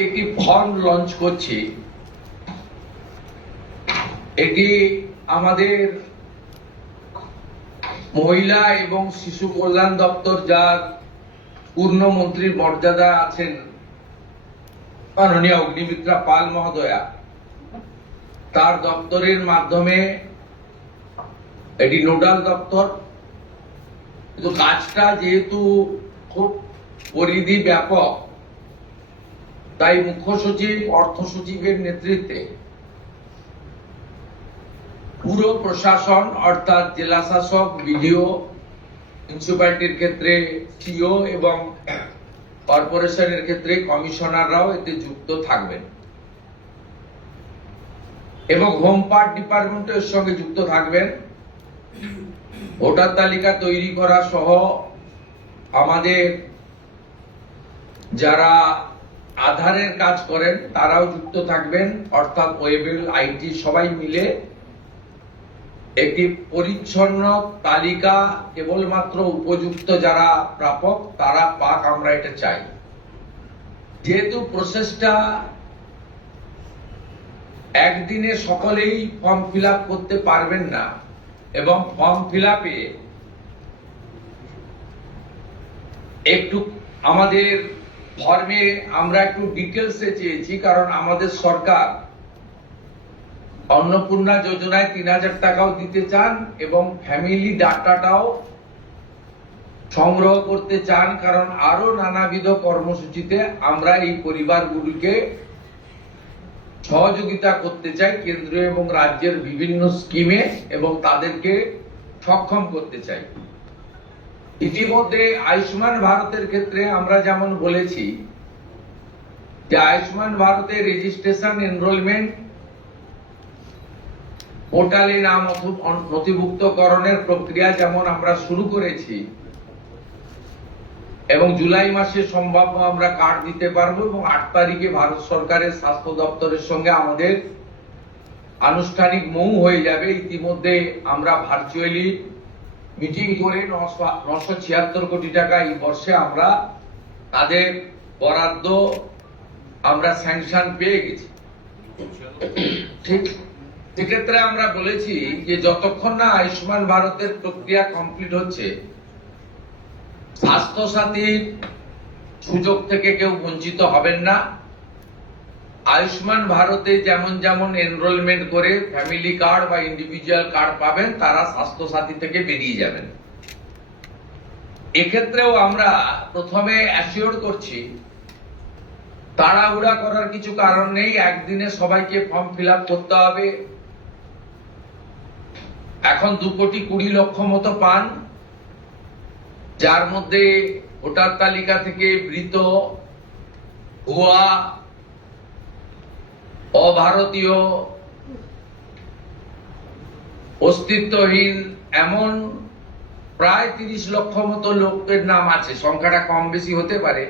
আজকে একটি form launch করছি। এটি আমাদের মহিলা এবং শিশু কল্যাণ দপ্তর, যার পূর্ণ মন্ত্রীর মর্যাদা আছেন মাননীয় অগ্নিমিত্রা পাল মহোদয়া, তার দপ্তরের মাধ্যমে এটি নোডাল দপ্তর। কিন্তু কাজটা যেহেতু খুব পরিধি ব্যাপক, তাই মুখ্য সচিব, অর্থ সচিবের নেতৃত্বে পুরো প্রশাসন অর্থাৎ জেলা শাসক, বিডিও, মিউনিসিপ্যালিটির ক্ষেত্রে সিও এবং কর্পোরেশনের ক্ষেত্রে কমিশনাররাও এতে যুক্ত থাকবেন এবং হোম পার্ট ডিপার্টমেন্টের সঙ্গে যুক্ত থাকবেন। ভোটার তালিকা তৈরি করা সহ আমাদের যারা আধারের কাজ করেন তারাও যুক্ত থাকবেন, অর্থাৎ ওয়েবেল, আইটি সবাই মিলে একটি পরিচ্ছন্ন তালিকা কেবলমাত্র উপযুক্ত যারা প্রাপক তারা পাক, আমরা এটা চাই। যেহেতু প্রসেসটা একদিনে সকলেই ফর্ম ফিল আপ করতে পারবেন না এবং ফর্ম ফিল আপে একটু আমাদের ফর্মে আমরা একটু ডিটেলসে চেয়েছি, কারণ আমাদের সরকার অন্নপূর্ণা যোজনায় ৩,০০০ টাকাও দিতে চান এবং ফ্যামিলি ডাটাটাও সংগ্রহ করতে চান, কারণ আরো নানাবিধ কর্মসূচিতে আমরা এই পরিবারগুলিকে সহযোগিতা করতে চাই কেন্দ্রীয় এবং রাজ্যের বিভিন্ন স্কিমে, এবং তাদেরকে সক্ষম করতে চাই। ইতিমধ্যে আয়ুষ্মান ভারতের ক্ষেত্রে আমরা যেমন বলেছি যে আয়ুষ্মান ভারতের রেজিস্ট্রেশন, এনরোলমেন্ট, পোর্টালে নাম নথিভুক্তকরণের প্রক্রিয়া যেমন আমরা শুরু করেছি এবং জুলাই মাসে সম্ভাব্য আমরা কার্ড দিতে পারবো, এবং ৮ তারিখে ভারত সরকারের স্বাস্থ্য দপ্তরের সঙ্গে আমাদের আনুষ্ঠানিক মৌ হয়ে যাবে। ইতিমধ্যে আমরা ভার্চুয়ালি মিটিং করে ৯৭৬ কোটি টাকা এই বর্ষে আমরা তাদের বরাদ্দ আমরা স্যাংশন পেয়ে গেছি। ঠিক সেক্ষেত্রে আমরা বলেছি যে যতক্ষণ না আয়ুষ্মান ভারতের প্রক্রিয়া কমপ্লিট হচ্ছে, স্বাস্থ্য সাথীর সুযোগ থেকে কেউ বঞ্চিত হবেন না। আয়ুষ্মান ভারতে যেমন যেমন এনরোলমেন্ট করে ফ্যামিলি কার্ড বা ইন্ডিভিজুয়াল কার্ড পাবেন, তারা স্বাস্থ্য সাথী থেকে বেরিয়ে যাবেন। এক্ষেত্রেও আমরা প্রথমে অ্যাসিওর করছি তাড়াহুড়া করার কিছু কারণ নেই, একদিনে সবাইকে ফর্ম ফিল আপ করতে হবে। এখন ২,২০,০০,০০০ মতো পান, যার মধ্যে ভোটার তালিকা থেকে মৃত, ভুয়া, অভারতীয়, অস্তিত্বহীন এমন প্রায় ৩০ লক্ষ মতো লোকের নাম আছে। সংখ্যাটা কম বেশি হতে পারে,